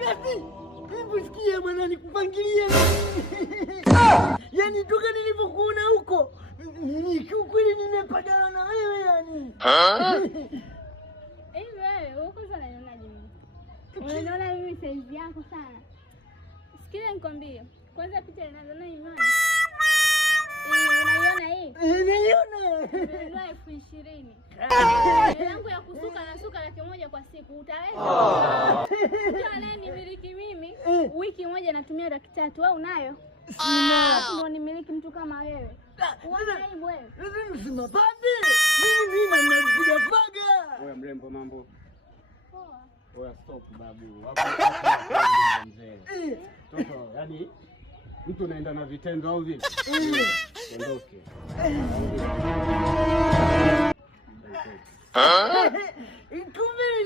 Wakati hebu sikia bwana, nikupangilie. Yaani toka nilipokuona huko ni kiukweli nimepagana na wewe yani. Wewe uko sana unionaje mimi? Unaona mimi size yako sana. Sikia nikwambie. Kwanza picha inaanza Imani. Unaiona hii? Naiona. Elfu 20. Yangu ya kusuka na suka 100 kwa siku. Utaweza? Jana nimiliki mimi wiki moja natumia 300. Wewe unayo? Sina. Ndio nimiliki mtu kama wewe. Unaona hivyo wewe? Sina pande. Mimi napiga faga. Wewe mrembo mambo. Poa. Oya stop babu. Hapo mzee. Toto, yani mtu unaenda na vitendo au vipi? Ondoke. Kumbe